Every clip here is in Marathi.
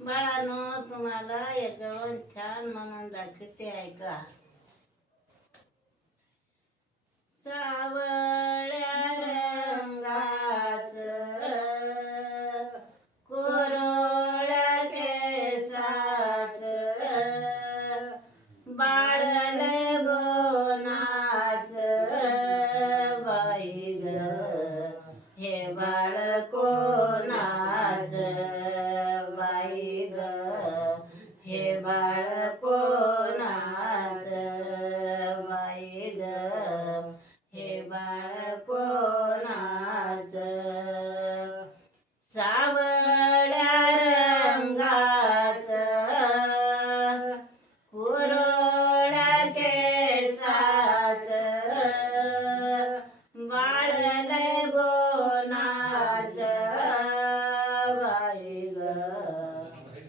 बाळानो तुम्हाला याच्यावर छान म्हणून दाखवते ऐका. सावळ्या रंगा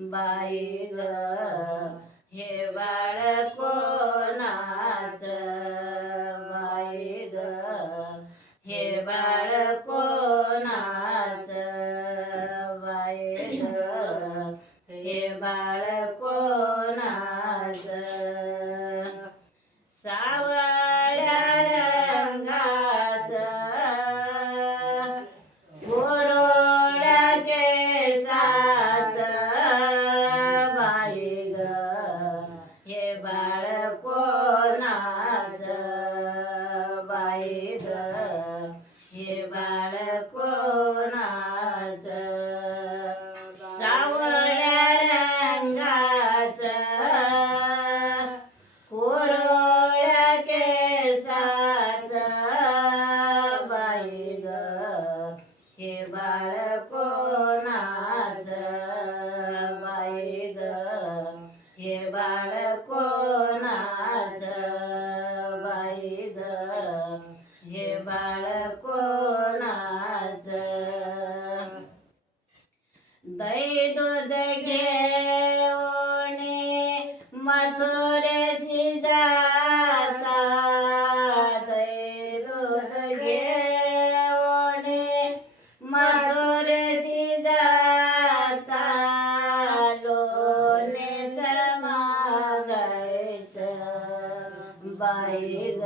बाई ग हे बाळ कोणाच? बाई ग हे बाळ को Bye. बाई ग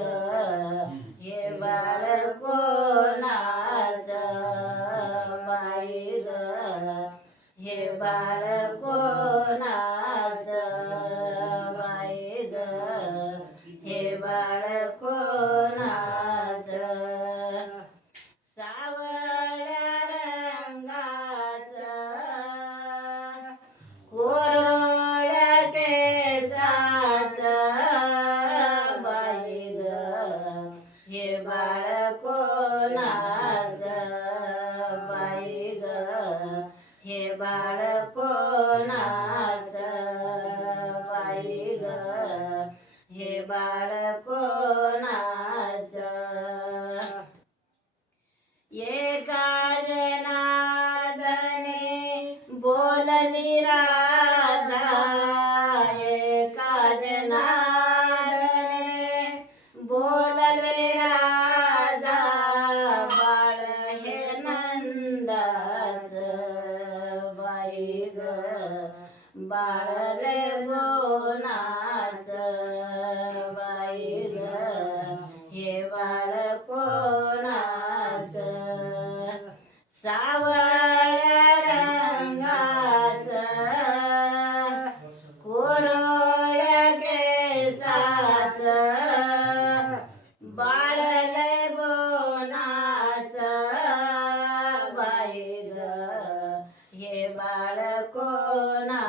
ಬಾಳ बाळकोना